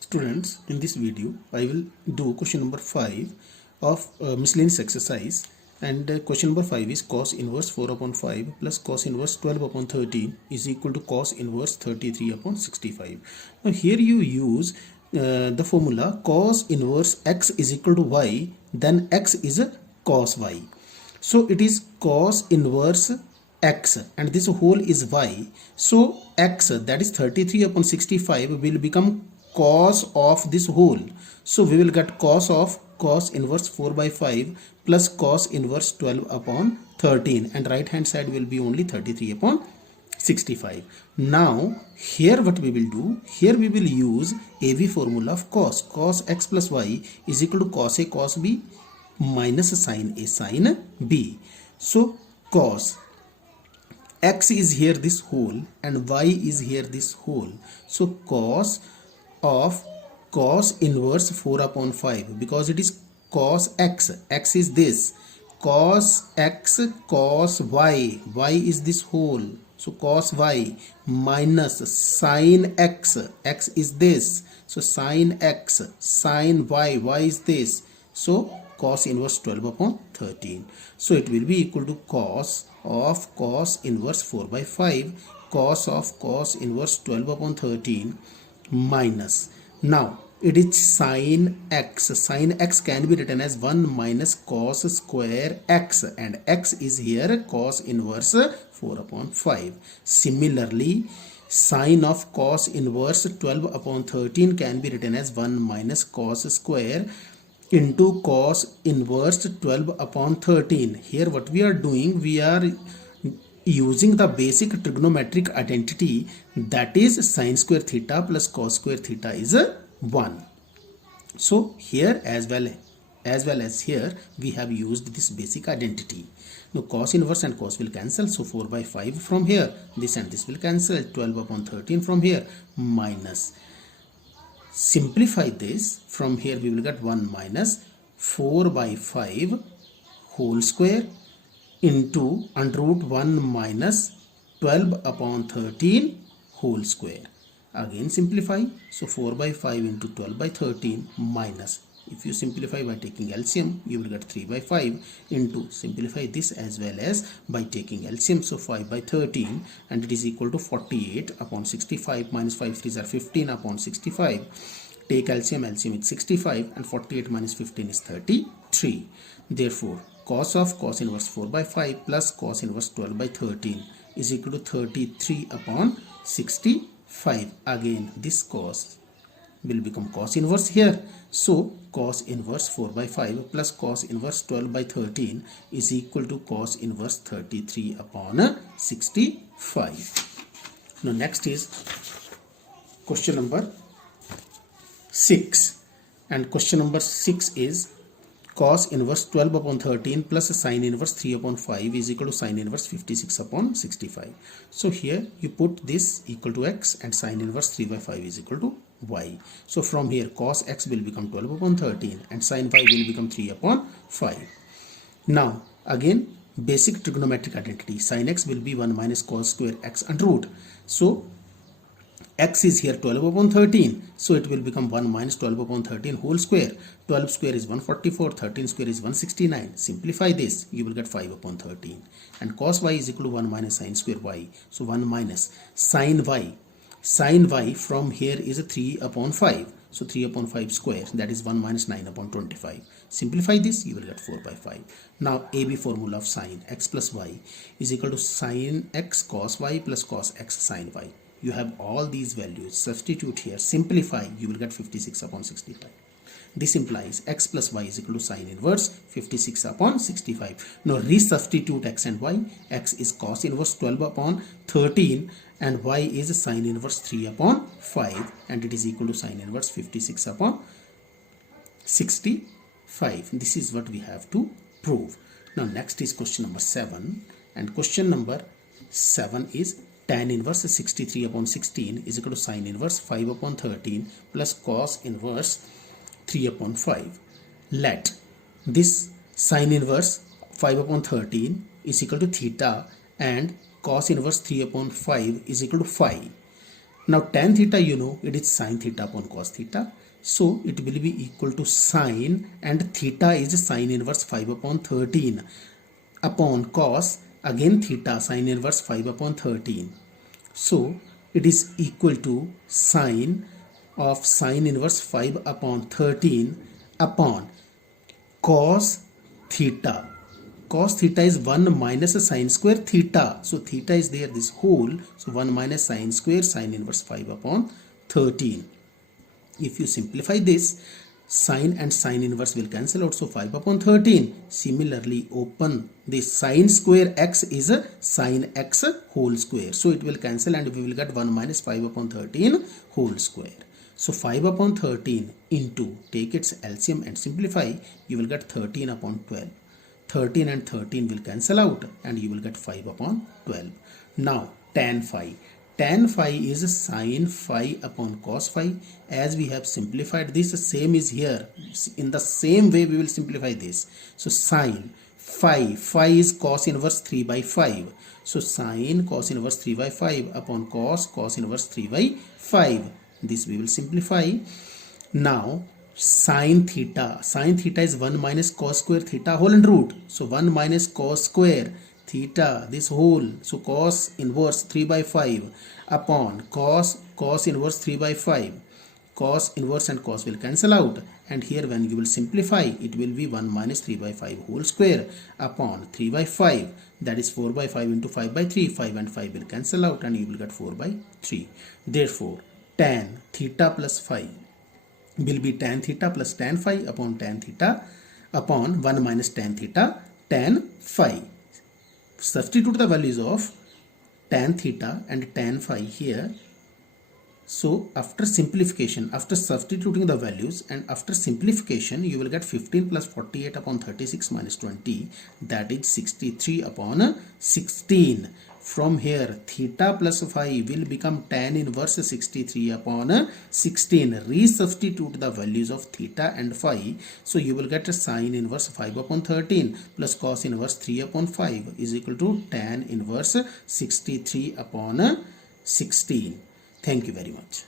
Students, in this video I will do question number 5 of miscellaneous exercise, and question number 5 is cos inverse 4 upon 5 plus cos inverse 12 upon 13 is equal to cos inverse 33 upon 65. Now here you use the formula cos inverse x is equal to y, then x is a cos y. So it is cos inverse x and this whole is y. So x, that is 33 upon 65, will become cos of this whole. So we will get cos of cos inverse 4 by 5 plus cos inverse 12 upon 13, and right hand side will be only 33 upon 65. Now here what we will do, here we will use AV formula of cos x plus y is equal to cos A cos B minus sin A sin B. So cos x is here this whole and y is here this whole. So cos of cos inverse 4 upon 5, because it is cos x, x is this, cos x cos y, y is this whole, so cos y minus sin x, x is this, so sin x, sin y, y is this, so cos inverse 12 upon 13. So it will be equal to cos of cos inverse 4 by 5 cos of cos inverse 12 upon 13 minus, now it is sin x can be written as 1 minus cos square x, and x is here cos inverse 4 upon 5. Similarly, sin of cos inverse 12 upon 13 can be written as 1 minus cos square into cos inverse 12 upon 13. Here what we are doing, we are using the basic trigonometric identity, that is sin square theta plus cos square theta is 1. So here as well as here we have used this basic identity. Now cos inverse and cos will cancel, so 4 by 5 from here, this and this will cancel, 12 upon 13 from here, minus, simplify this, from here we will get 1 minus 4 by 5 whole square into under root 1 minus 12 upon 13 whole square. Again simplify, so 4 by 5 into 12 by 13 minus, if you simplify by taking LCM you will get 3 by 5 into, simplify this as well as by taking LCM, so 5 by 13, and it is equal to 48 upon 65, minus 5 3s are 15 upon 65, take LCM is 65, and 48 minus 15 is 33. Therefore cos of cos inverse 4 by 5 plus cos inverse 12 by 13 is equal to 33 upon 65. Again this cos will become cos inverse here, so cos inverse 4 by 5 plus cos inverse 12 by 13 is equal to cos inverse 33 upon 65. Now next is question number 6, and question number 6 is cos inverse 12 upon 13 plus sin inverse 3 upon 5 is equal to sin inverse 56 upon 65. So here you put this equal to x and sin inverse 3 by 5 is equal to y. So from here cos x will become 12 upon 13 and sin y will become 3 upon 5. Now again basic trigonometric identity, sin x will be 1 minus cos square x under root. So x is here 12 upon 13, so it will become 1 minus 12 upon 13 whole square. 12 square is 144, 13 square is 169. Simplify this, you will get 5 upon 13, and cos y is equal to 1 minus sin square y, so 1 minus sin y. Sin y from here is a 3 upon 5, so 3 upon 5 square, that is 1 minus 9 upon 25. Simplify this, you will get 4 by 5. Now AB formula of sin x plus y is equal to sin x cos y plus cos x sin y. You have all these values, substitute here, simplify, you will get 56 upon 65. This implies x plus y is equal to sin inverse 56 upon 65. Now resubstitute x and y. X is cos inverse 12 upon 13 and y is sin inverse 3 upon 5, and it is equal to sin inverse 56 upon 65. This is what we have to prove. Now next is question number 7, and question number 7 is tan inverse 63 upon 16 is equal to sin inverse 5 upon 13 plus cos inverse 3 upon 5. Let this sin inverse 5 upon 13 is equal to theta and cos inverse 3 upon 5 is equal to phi. Now tan theta, you know, it is sin theta upon cos theta. So it will be equal to sine, and theta is sine inverse 5 upon 13 upon cos, again theta sine inverse 5 upon 13. So it is equal to sine of sine inverse 5 upon 13 upon cos theta. Cos theta is 1 minus sine square theta. So theta is there, this whole. So 1 minus sine square sine inverse 5 upon 13. If you simplify this, sine and sine inverse will cancel out. So 5 upon 13. Similarly, open this sine square x is a sine x whole square. So it will cancel and we will get 1 minus 5 upon 13 whole square. So 5 upon 13 into, take its LCM and simplify, you will get 13 upon 12. 13 and 13 will cancel out and you will get 5 upon 12. Now tan phi. Tan phi is sine phi upon cos phi. As we have simplified this, same is here. In the same way we will simplify this. So sine phi. Phi is cos inverse 3 by 5. So sine cos inverse 3 by 5 upon cos inverse 3 by 5. This we will simplify. Now sin theta. Sin theta is 1 minus cos square theta whole and root. So 1 minus cos square theta, this whole. So cos inverse 3 by 5 upon cos inverse 3 by 5. Cos inverse and cos will cancel out. And here when you will simplify, it will be 1 minus 3 by 5 whole square upon 3 by 5. That is 4 by 5 into 5 by 3. 5 and 5 will cancel out and you will get 4 by 3. Therefore, tan theta plus phi will be tan theta plus tan phi upon tan theta upon 1 minus tan theta tan phi. Substitute the values of tan theta and tan phi here. So after simplification, after substituting the values and after simplification, you will get 15 plus 48 upon 36 minus 20, that is 63 upon 16. From here, theta plus phi will become tan inverse 63 upon 16. Resubstitute the values of theta and phi. So you will get a sine inverse 5 upon 13 plus cos inverse 3 upon 5 is equal to tan inverse 63 upon 16. Thank you very much.